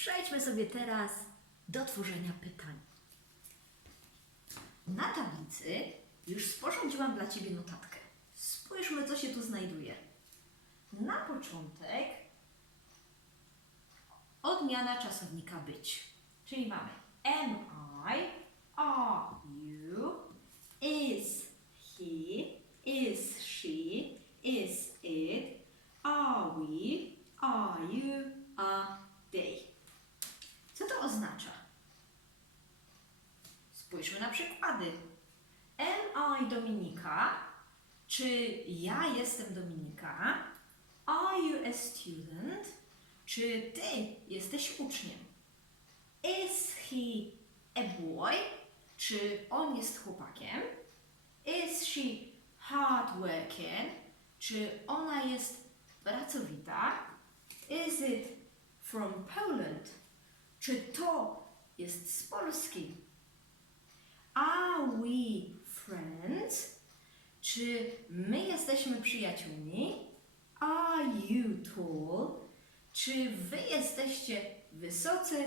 Przejdźmy sobie teraz do tworzenia pytań. Na tablicy już sporządziłam dla Ciebie notatkę. Spójrzmy, co się tu znajduje. Na początek odmiana czasownika być. Czyli mamy am I, are you, is he, is she, is it, are we, are you, are they. Co to oznacza? Spójrzmy na przykłady. Am I Dominika? Czy ja jestem Dominika? Are you a student? Czy ty jesteś uczniem? Is he a boy? Czy on jest chłopakiem? Is she hardworking? Czy ona jest pracowita? Is it from Poland? Czy to jest z Polski? Are we friends? Czy my jesteśmy przyjaciółmi? Are you tall? Czy wy jesteście wysocy?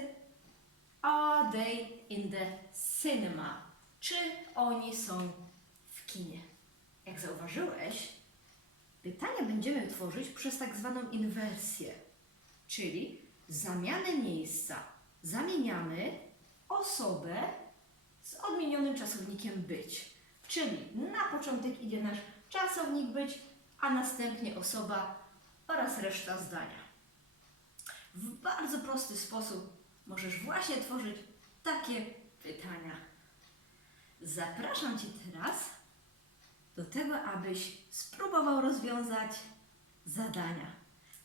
Are they in the cinema? Czy oni są w kinie? Jak zauważyłeś, pytania będziemy tworzyć przez tak zwaną inwersję, czyli zamianę miejsca. Zamieniamy osobę z odmienionym czasownikiem być. Czyli na początek idzie nasz czasownik być, a następnie osoba oraz reszta zdania. W bardzo prosty sposób możesz właśnie tworzyć takie pytania. Zapraszam Cię teraz do tego, abyś spróbował rozwiązać zadania.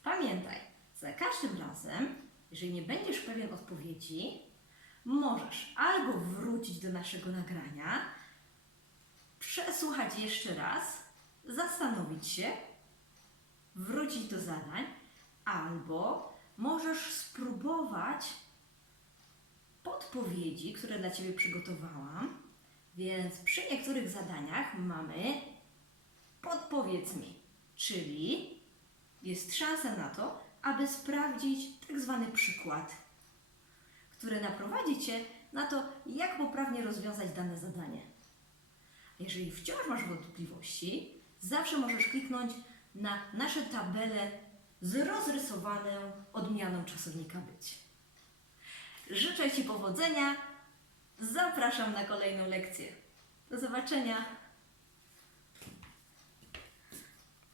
Pamiętaj, za każdym razem, jeżeli nie będziesz pewien odpowiedzi, możesz albo wrócić do naszego nagrania, przesłuchać jeszcze raz, zastanowić się, wrócić do zadań, albo możesz spróbować podpowiedzi, które dla Ciebie przygotowałam. Więc przy niektórych zadaniach mamy podpowiedz mi, czyli jest szansa na to, aby sprawdzić tak zwany przykład, który naprowadzi Cię na to, jak poprawnie rozwiązać dane zadanie. Jeżeli wciąż masz wątpliwości, zawsze możesz kliknąć na nasze tabele z rozrysowaną odmianą czasownika być. Życzę Ci powodzenia. Zapraszam na kolejną lekcję. Do zobaczenia.